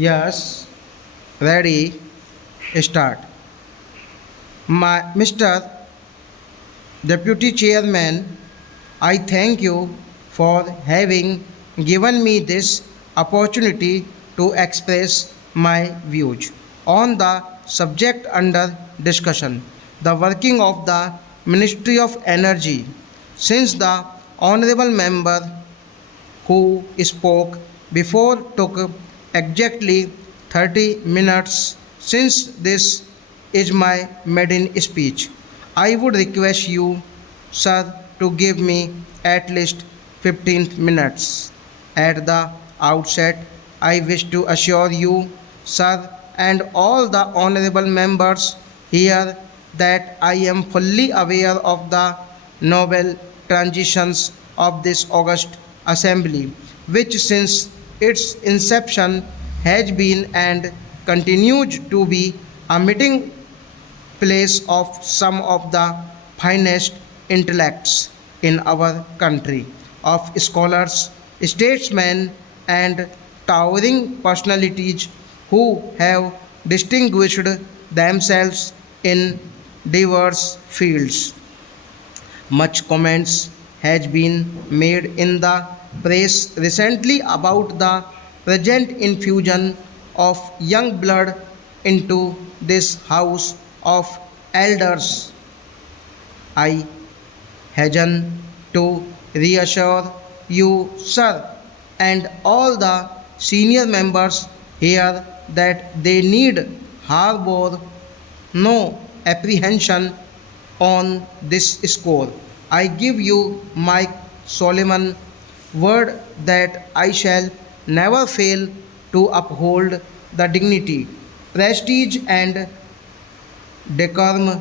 Yes, ready, start. Mr. Deputy Chairman, I thank you for having given me this opportunity to express my views on the subject under discussion, the working of the Ministry of Energy. Since the honorable member who spoke before took exactly 30 minutes since this is my maiden speech. I would request you, sir, to give me at least 15 minutes. At the outset, I wish to assure you, sir, and all the honorable members here that I am fully aware of the novel transitions of this August Assembly, which since its inception has been and continues to be a meeting place of some of the finest intellects in our country, of scholars, statesmen, and towering personalities who have distinguished themselves in diverse fields. Much comments has been made in the press recently about the present infusion of young blood into this house of elders. I hasten to reassure you, sir, and all the senior members here that they need harbor no apprehension on this score. I give you my solemn word that I shall never fail to uphold the dignity, prestige, and decorum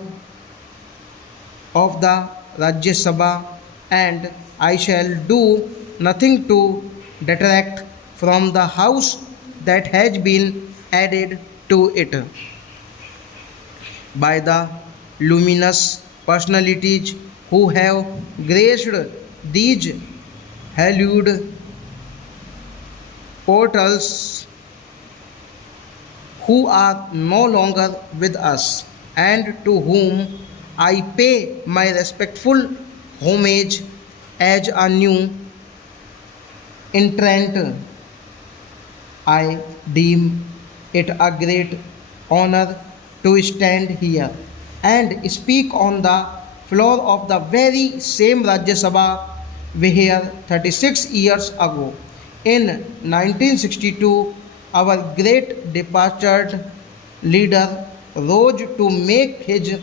of the Rajya Sabha, and I shall do nothing to detract from the house that has been added to it by the luminous personalities who have graced these hallowed portals, who are no longer with us, and to whom I pay my respectful homage as a new entrant. I deem it a great honor to stand here and speak on the floor of the very same Rajya Sabha where 36 years ago, in 1962, our great departed leader rose to make his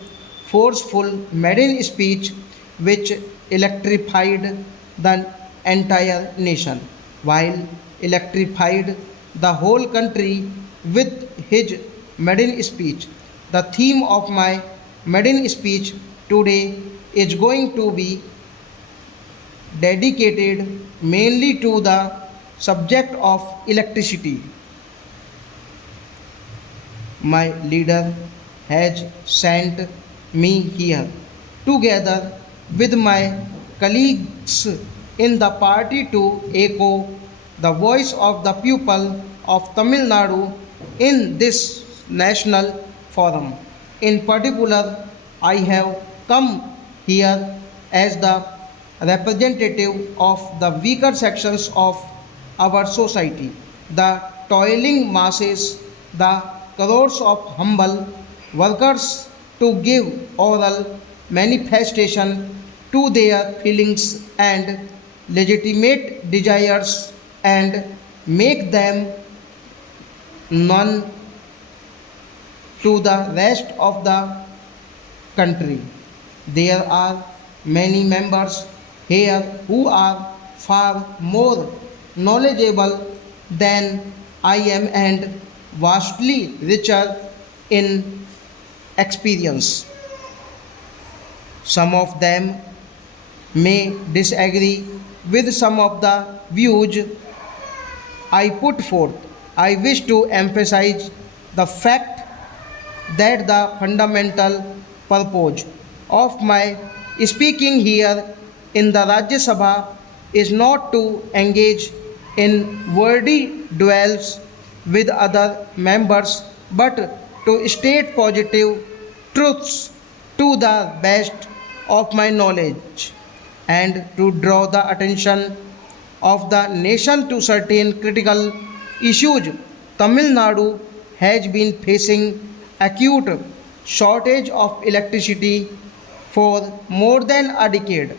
forceful maiden speech, which electrified the entire nation, while electrified the whole country with his maiden speech. The theme of my maiden speech today is going to be dedicated mainly to the subject of electricity. My leader has sent me here together with my colleagues in the party to echo the voice of the people of Tamil Nadu in this national forum. In particular, I have come here as the representative of the weaker sections of our society, the toiling masses, the crores of humble workers, to give oral manifestation to their feelings and legitimate desires and make them known to the rest of the country. There are many members here who are far more knowledgeable than I am and vastly richer in experience. Some of them may disagree with some of the views I put forth. I wish to emphasize the fact that the fundamental purpose of my speaking here in the Rajya Sabha is not to engage in wordy duels with other members, but to state positive truths to the best of my knowledge and to draw the attention of the nation to certain critical issues. Tamil Nadu has been facing acute shortage of electricity for more than a decade.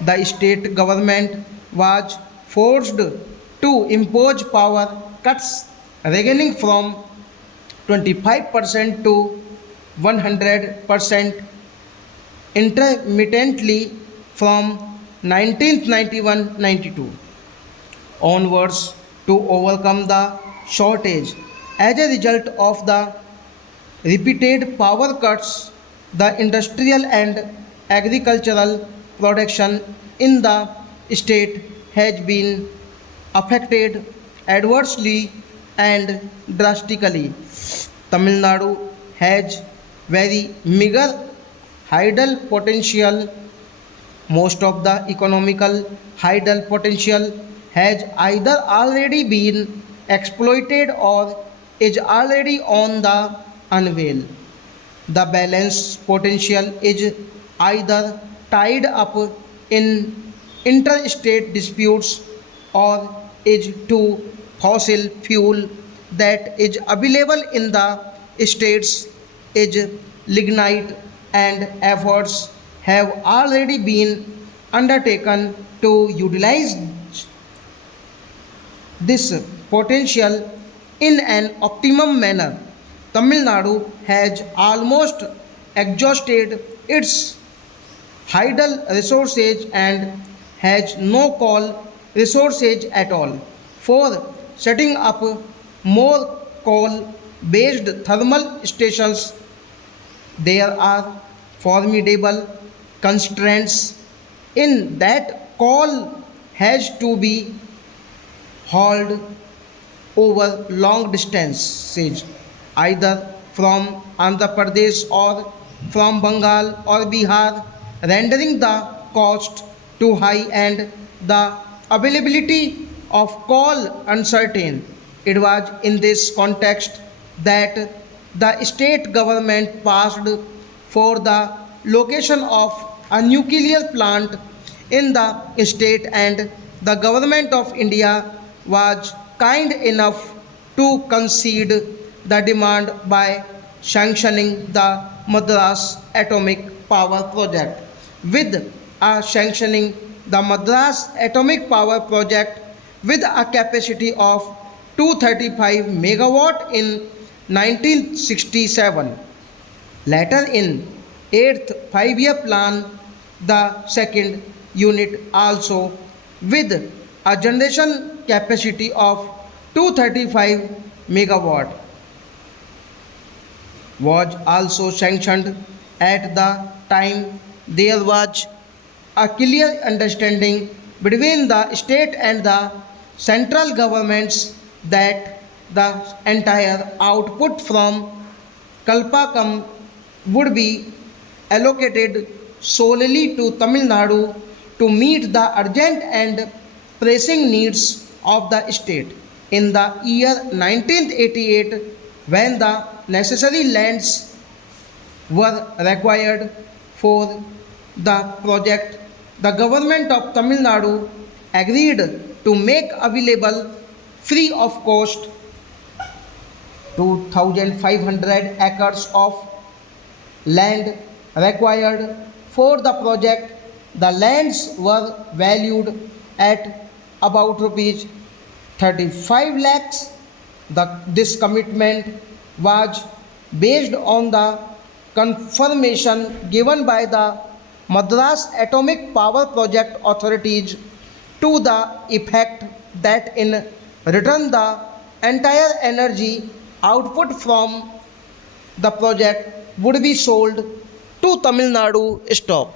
The state government was forced to impose power cuts ranging from 25% to 100% intermittently from 1991-92 onwards to overcome the shortage. As a result of the repeated power cuts, the industrial and agricultural production in the state has been affected adversely and drastically. Tamil Nadu has very meager hydel potential. Most of the economical hydel potential has either already been exploited or is already on the unveil. The balance potential is either tied up in interstate disputes or is to fossil fuel that is available in the states is lignite, and efforts have already been undertaken to utilize this potential in an optimum manner. Tamil Nadu has almost exhausted its hydel resources and has no coal resources at all. For setting up more coal based thermal stations, there are formidable constraints in that coal has to be hauled over long distances, either from Andhra Pradesh or from Bengal or Bihar, rendering the cost too high and the availability of coal uncertain. It was in this context that the state government passed for the location of a nuclear plant in the state, and the government of India was kind enough to concede the demand by sanctioning the Madras Atomic Power Project. With sanctioning the Madras Atomic Power Project with a capacity of 235 megawatt in 1967. Later in 8th 5-year plan, the second unit also with a generation capacity of 235 megawatt was also sanctioned. At the time, there was a clear understanding between the state and the central governments that the entire output from Kalpakam would be allocated solely to Tamil Nadu to meet the urgent and pressing needs of the state. In the year 1988, when the necessary lands were required for the project, the government of Tamil Nadu agreed to make available free of cost 2,500 acres of land required for the project. The lands were valued at about rupees 35 lakhs. This commitment was based on the confirmation given by the Madras Atomic Power Project authorities to the effect that in return the entire energy output from the project would be sold to Tamil Nadu. Stop.